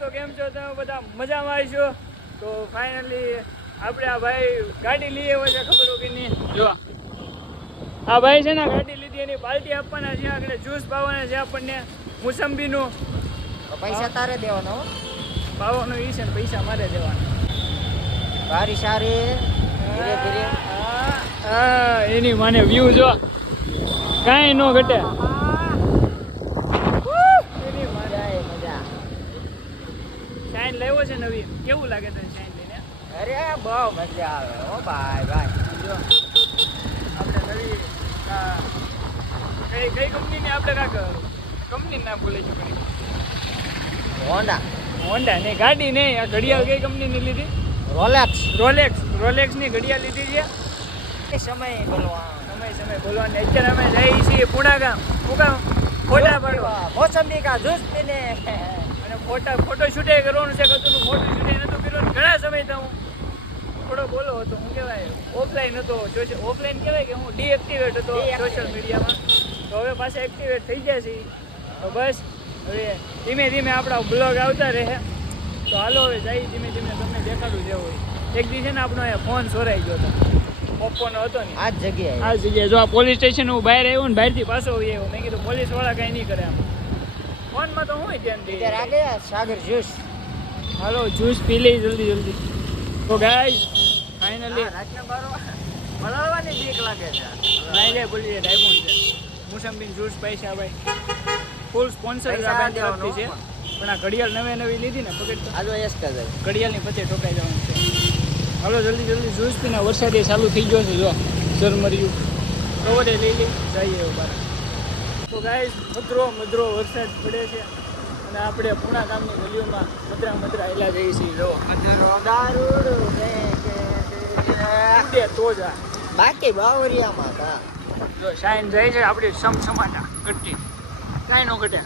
તો કેમ છો તમે બધા મજામાં આવીશો તો ફાઇનલી આપણે આ ભાઈ ગાડી લઈ આવ્યો છે ખબર હો કે નહીં જો આ ભાઈ છે ને ગાડી લીધી એની પાર્ટી આપવાના છે આગળ જ્યુસ પાવાના છે આપણને મોસંબીનું પૈસા તારે દેવાનો પાવાનું ઈ છે ને પૈસા મારે દેવાના બારી સારી ધીરે ધીરે હા એની મને વ્યૂ જો કાંઈ નો ઘટે એની મજા એ મજા શાઇન લાવ્યો છે નવી કેવું લાગે તને શાઇન લઈને અરે બહુ મજા આવે ઓ ભાઈ ભાઈ જો આપણે નવી કઈ કંપનીની આપણે કાંક કંપની નામ બોલે છે હોન્ડા હોન્ડા ને ગાડી નહીં આ ઘડિયાળ કઈ કંપનીની લીધી રોલેક્સની ઘડિયાળ લીધી છે સમય બોલવા સમય બોલવાની અત્યારે અમે જઈએ છીએ પુણા ગામ ફોટા પાડવા મોસંબી કા જ્યુસ પીને અને ફોટો શૂટે કરવાનું છે કતું ફોટો શૂટે નતું કરવાનું ઘણા સમયથી હું થોડો બોલો હતો હું કહેવાય ઓફલાઈન હતો ઓફલાઈન કહેવાય કે હું ડીએક્ટિવેટ હતો સોશિયલ મીડિયામાં તો હવે પાછા એક્ટિવેટ થઈ ગયા છે તો બસ હવે ધીમે ધીમે આપણા બ્લોગ આવતા રહે તો હાલો હવે જઈ ધીમે ધીમે તમને દેખાડું જેવું હોય એક દિવસે ને આપણો ફોન ચોરાઈ ગયો હતો ઓપ્પોનો હતો ને આ જગ્યાએ જો આ પોલીસ સ્ટેશન હું બહાર આવ્યો ને બહારથી પાછો આવ્યો મેં કીધું પોલીસ વાળા કાંઈ નહીં કરે આમ ફોનમાં તો હું ધ્યાન દઈ સાગર જ્યુસ હાલો જ્યુસ પી લઈ જલ્દી તો ગાઈસ ફાઇનલી રાતના બારો મળવાની બીક લાગે છે નહીં રે બોલી આઈફોન છે મોસંબી જ્યુસ પૈસા ભાઈ ફૂલ સ્પોન્સર છે પણ આ ઘડિયાળ નવી લીધી ને પકડ આજો એસ કર ઘડિયાળની પતે ઠોકાઈ જવાનું છે હાલો જલ્દી જ્યુસ પીને વરસાદ ચાલુ થઈ ગયો છે જો ઝરમર્યું કવરે લઈ જઈએ બહાર તો ગાઈસ મધરો વરસાદ પડે છે અને આપણે પુણા ગામની ગલીઓમાં મધરા એલા જઈએ છીએ જો તો જ બાકી બાવરિયામાં હતા જો શાઇન જાય છે આપણી સમસમાટા ઘટતી કાંઈ નો ઘટે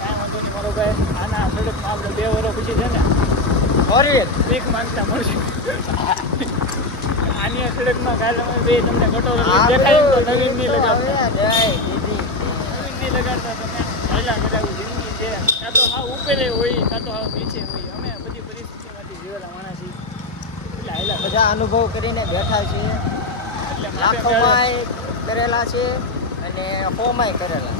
કાંઈ વાંધો નહીં મારો ભાઈ આના સડકમાં આપણે 2 વર્ષ પછી છે ને ભીખ માંગતા મળશે આની સડકમાં કાલે અમે બે તમને કટોરો દેખાય તો નવીન નહીં લગાડતા તમે પહેલા કદાચ જિંદગી છે કાં તો હા ઉપરે હોય કાં તો હા નીચે હોય અમે બધી પરિસ્થિતિમાંથી જીવેલા માણસ છીએ એટલે બધા અનુભવ કરીને બેઠા છે એટલે લાખોમાંય કરેલા છે અને હોમાંય કરેલા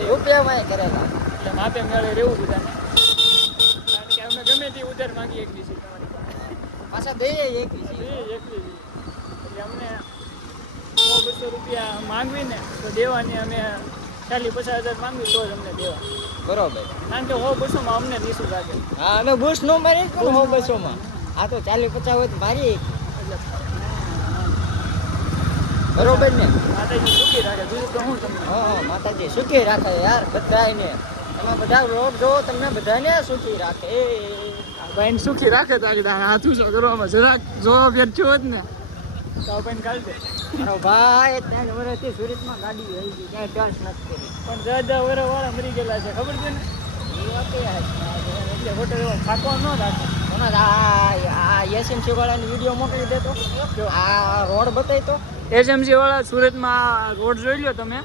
રૂપિયામાંય કરેલા એટલે માપે મેળે રહેવું બધાને કારણ કે અમે ગમે તે ઉધાર માંગી એકલી છીએ તમારી પાછા દઈએ એક એકલી એટલે અમને 100-200 રૂપિયા માંગવી ને તો દેવાની અમે 40-50 હજાર માંગવી તો જ અમને દેવા બરોબર કારણ કે 100-200 અમને નીસું લાગે હા અમે બુશ નો મારી 100-200 આ તો 40-50 હોય મારી એટલે બરોબર ને માતાજી સુખી રાખે બીજું તો હું તમને હા માતાજી સુખી રાખે યાર બધાને તમે બધા રોગ જો તમને બધાને સુખી રાખે ભાઈને સુખી રાખે તો આગળ હાથું શું કરવામાં જરાક જો ફેર થયો જ ને તો ભાઈને કાઢ દે મારો ભાઈ 3 વર્ષથી સુરતમાં ગાડી રહી ગઈ ક્યાંય ડાન્સ નથી કરી પણ 10 વર્ષ વાળા મરી ગયેલા છે ખબર છે ને એ વાત એટલે હોટલ એવો થાકો ન રાખે એસએમસી વાળાની વિડીયો મોકલી દેતો આ રોડ બતાવી તો એસએમસી વાળા સુરતમાં રોડ જોઈ લો તમે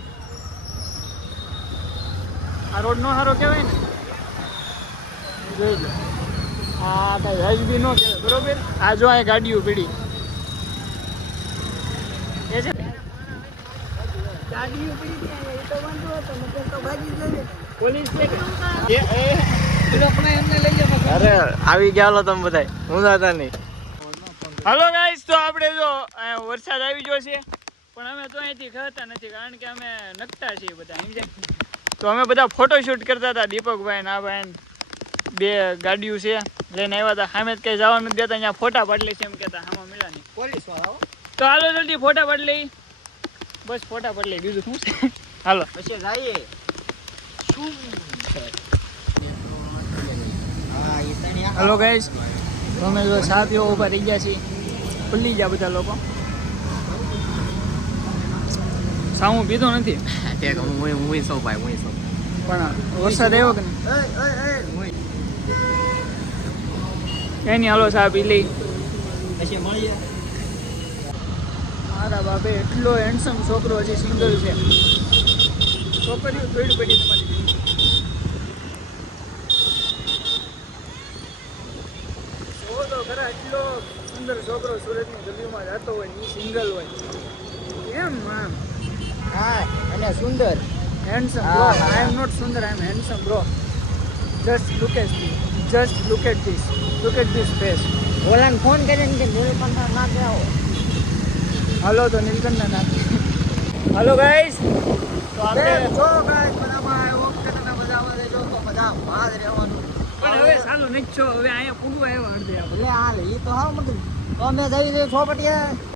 આ રોડ નો સારો કહેવાય ને જોઈ લો આ કાંઈ વાજબી ન કહેવાય બરોબર આ જો આ ગાડીઓ પીડી એ છે ગાડીઓ પીડી એ તો વાંધો હતો નકર તો ભાગી જઈએ પોલીસ છે કે એમને લઈ જાવ અરે આવી ગયા તમે બધા હું દાદા નહીં હાલો ગાઈસ તો આપણે જો વરસાદ આવી ગયો છે પણ અમે તો અહીંથી ખાતા નથી કારણ કે અમે નકટા છીએ બધા સમજાય તો અમે બધા ફોટોશૂટ કરતા હતા દીપકભાઈ ના ભાઈ 2 ગાડીઓ છે લઈને આવ્યા હતા સામે જ કંઈ જવાનું દેતા અહીંયા ફોટા પાડી છે એમ કહેતા આમાં મળ્યા નહીં પોલીસ વાળા તો હાલો જલ્દી ફોટા પાડી લઈ બસ ફોટા પાડી લઈ બીજું શું છે હાલો પછી જઈએ હાલો ગાઈસ અમે જો ચા પીવા ઊભા રહી ગયા છીએ ખુલ્લી ગયા બધા લોકો ચા હું પીધો નથી હું સૌ ભાઈ પણ વરસાદ આવ્યો કે નહીં હાલો ચા પી લઈ પછી મળીએ મારા બાપે એટલો હેન્ડસમ છોકરો હજી સિંગલ છે છોકરીઓ થોડી પડી તમારી સુંદર છોકરો સુરતની ગલીઓમાં જતો હોય એ સિંગલ હોય એમ આમ હા અને સુંદર handsome Ah, bro. ah, I am ah. not Sundar, I am handsome bro. Just look at this. Just look at this. Look at this face. ઓલાને ફોન કરીને કે નીલકંઠ ના જાઓ. હાલો તો નીલકંઠ ના નામ. હાલો ગાઈસ. તો આપણે જો guys બધામાં આવ્યો વખતે બધા આવે જો તો બધા બહાર રહેવાનું. પણ હવે ચાલો નહીં છો હવે અહીંયા પૂરું આવ્યો અડધે આપણે. એટલે હાલ ઈ તો હા મતલબ તો અમે જઈ જઈ છોપટિયા